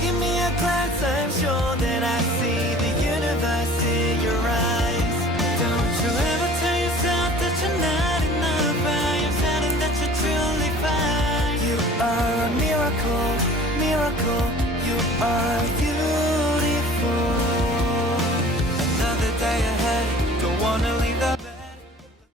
give me a glance, I'm sure that I see